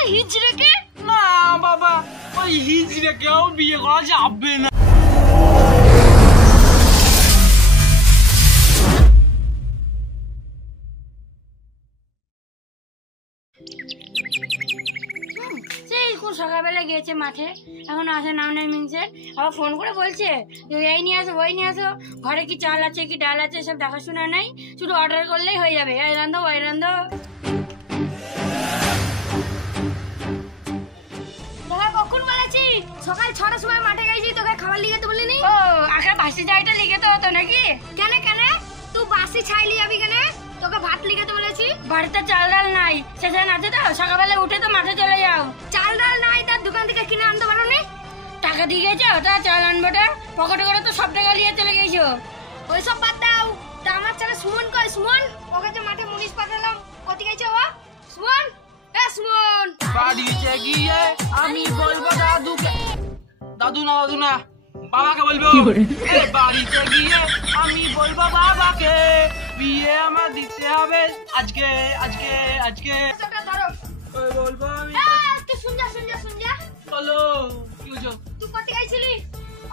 করবে হিজড়েকে? না বাবা, ওই হিজড়েকেও বিয়ে করা যাবে না। সেই কোন সকালবেলা গিয়েছে মাঠে, এখন আসে নাম নেই মিনসের। আবার ফোন করে বলছে এই নিয়ে আসো ওই নিয়ে আসো, ঘরে কি চাল আছে কি ডাল আছে সব দেখাশোনা নাই, শুধু অর্ডার করলেই হয়ে যাবে, এই রান্ধো ওই রান্ধো। কখন বলেছি সকাল 6টার সময় মাঠে গেছি, তোকে খাবার লিখে তো বলিনি? ও আগে বাসি যাইটা লিখে তো হতো নাকি? কেন কেন তুই বাসি ছাইলি যাবি কেন? তোকে ভাত লিখে তো বলেছি। বাড়িতে চাল ডাল নাই, সেখানে আছে তো সকালবেলা উঠে তো মাঠে চলে যাও। চাল ডাল নাই তার দোকান থেকে কিনে আনতে পারো নি? টাকা দিয়ে গেছো তা চাল আনবোটা, পকেটে করে তো সব টাকা নিয়ে চলে গেছো। ওইসব বাদ দাও, তা আমার ছেলে সুমন কই? সুমন ওকে যে মাঠে মুনিশ পাঠালাম, কোথায় গেছে ও? সুমন সুমন বাড়িতে গিয়ে আমি বলবো দাদুকে, দাদু না বাবাকে বলবো। বাড়িতে গিয়ে আমি বলবো বাবাকে বিয়ে আমার দিতে হবে আজকে আজকে আজকে। বলবো আমি। শুন যা বলো কি হয়েছে? তুই কোথায় গেছিলি?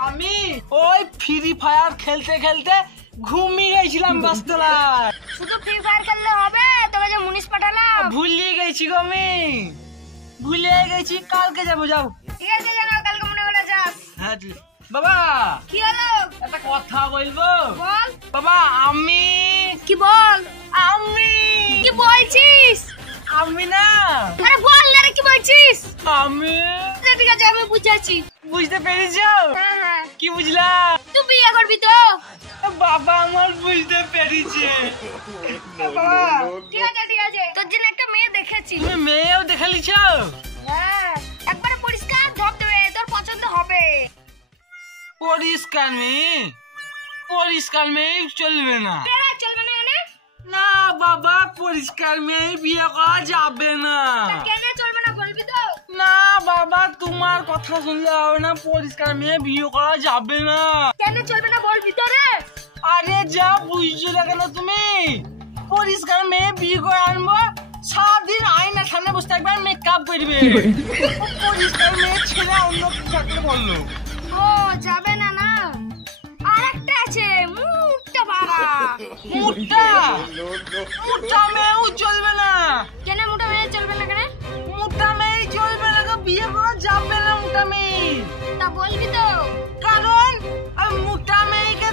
আমি ওই ফ্রি ফায়ার খেলতে খেলতে ঘুমিয়ে গেছিলাম বাসতলায়। শুধু ফ্রি ফায়ার খেললে হবে? তোকে যে মুনিশ পাঠালাম ভুলিয়ে গেছি গো, আমি ভুলে গেছি, কালকে যাবো। যাও ঠিক আছে, জানো কালকে মনে করে যাস। হ্যাঁ বাবা। কি হলো? একটা কথা বলবো। বল বাবা। আমি কি বল? আমি কি বলছিস? আমি না, আরে বল না রে, কি বলছিস? আমি ঠিক আছে আমি বুঝাচ্ছি। বুঝতে পেরেছো? হ্যাঁ কি বুঝলা? তুই বিয়ে করবি তো? বাবা আমার বুঝতে পেরেছে। ঠিক আছে তোর জন্য একটা মেয়ে দেখেছি। তুমি মেয়েও দেখে লিছো? হ্যাঁ, একবারে পরিষ্কার ধবধবে, তোর পছন্দ হবে। পরিষ্কার মেয়ে? পরিষ্কার মেয়ে চলবে না। চলবে না কেন? না বাবা, পরিষ্কার মেয়ে বিয়ে করা যাবে না। কেন চলবে না বলবি তো? না বাবা, তোমার কথা শুনলে হবে না, পরিষ্কার মেয়ে বিয়ে করা যাবে না। কেন চলবে না বলবি তো রে? আরে যা বুঝছো না কেন তুমি? পরিষ্কার মেয়ে বিয়ে করে আনবো, সারাদিন আয়নার সামনে বসে থাকবে আর মেকআপ করবে। পরিষ্কার মেয়ে ছেলে অন্য কিছু বললো। ও যাবে না না? আরেকটা আছে, মুটটা বাবা। মুটা মেয়েও চলবে না। কেন মোটা মেয়ে চলবে না কেন? মুটা মেয়ে চলবে না, বিয়ে করা যাবে না মুটা মেয়ে। তা বলবি তো? কারণ মুটা মেয়েকে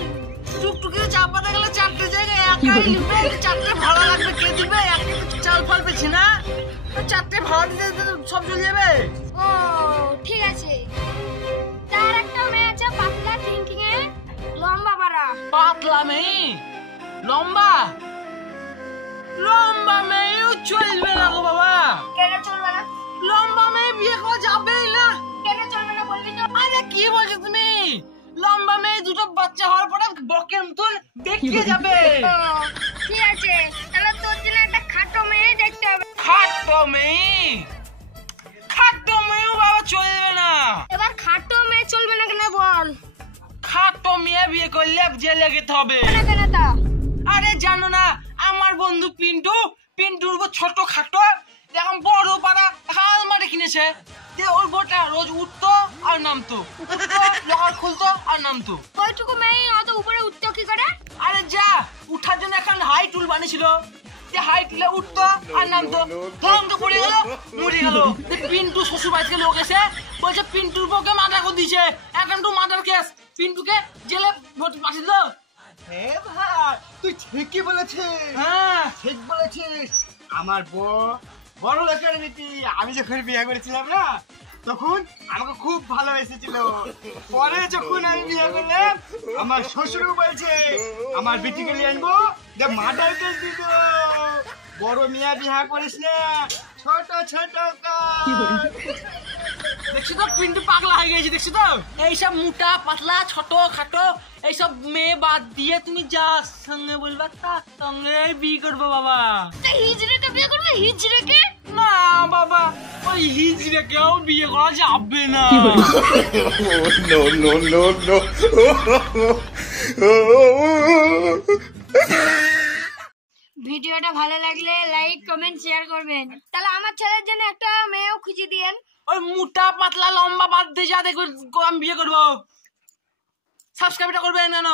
টুকটুকি চাপাতে গেলে 4টে জায়গায় একাই নিবে, 4টে ভাড়া লাগবে, কে দিবে? একটা চাল ফাল পেছি না, 4টে ভাড়া দিতে সব চলে যাবে। ও ঠিক আছে। তার একটা মেয়ে আছে পাতলা থিঙ্কিং এ, লম্বা বাড়া। পাতলা মেয়ে? লম্বা? লম্বা মেয়েও চলবে না গো বাবা। কেন চলবে না? লম্বা মেয়ে বিয়ে করা যাবেই না। কেন চলবে না বলবি তো? আরে কি বলছো তুমি? লম্বা মেয়ে দুটো বাচ্চা হওয়ার পরে বকের মতন দেখতে যাবে। ঠিক আছে, তাহলে তোর জন্য একটা খাটো মেয়ে দেখতে হবে। খাটো মেয়ে? খাটো মেয়েও বাবা চলবে না। এবার খাটো মেয়ে চলবে না কেন বল? খাটো মেয়ে বিয়ে করলে জেলে যেতে হবে। কেন তা? আরে জানো না, আমার বন্ধু পিন্টুর ছোট খাটো এখন বড় পাড়া আলমারি কিনেছে। ওর বউটা রোজ উঠতো আর নামতো, লোহার খুলতো আর নামতো। ওইটুকু মেয়ে অত উপরে উঠতো কি করে? আরে যা, উঠার জন্য এখন হাই টুল বানিয়েছিল, হাই টুলে উঠতো আর নামতো। ধরমটা পড়ে গেল, মরে গেল। পিন্টু শ্বশুর বাড়ি থেকে লোক এসে বলছে পিন্টুর বউকে মার্ডার করে দিয়েছে, এখন তো মার্ডার কেস, পিন্টুকে জেলে পাঠিয়ে দিল। হ্যাঁ ভাই, তুই ঠিকই বলেছিস। হ্যাঁ ঠিক বলেছিস। আমার বড় লোকের নীতি। আমি যখন বিয়ে করেছিলাম না, তখন আমাকে খুব ভালোবেসেছিল। পরে যখন আমি বিয়ে করলাম, আমার শ্বশুরও বলছে আমার বেটিকে নিয়ে আনবো, যে মার্ডার কেস দিত। বড় মিয়া বিয়ে করিস না, ছোট ছোট দেখছি তো পিন্টু পাগলা হয়ে গেছে। দেখছি তো এইসব মোটা পাতলা ছোট খাটো এইসব মেয়ে বাদ দিয়ে তুমি যার সঙ্গে বলবা তার সঙ্গে বিয়ে করবো বাবা। হিজড়েকে বিয়ে করবে? হিজড়েকে? না বাবা, ওই হিজড়েকেও বিয়ে করা যাবে না। no. ভিডিওটা ভালো লাগলে লাইক কমেন্ট শেয়ার করবেন। তাহলে আমার ছেলের জন্য একটা মেয়েও খুঁজে দিয়েন। ওই মোটা পাতলা লম্বা বাদ দিয়ে যা দেখো আমি বিয়ে করবো। সাবস্ক্রাইবটা করবেন কেন?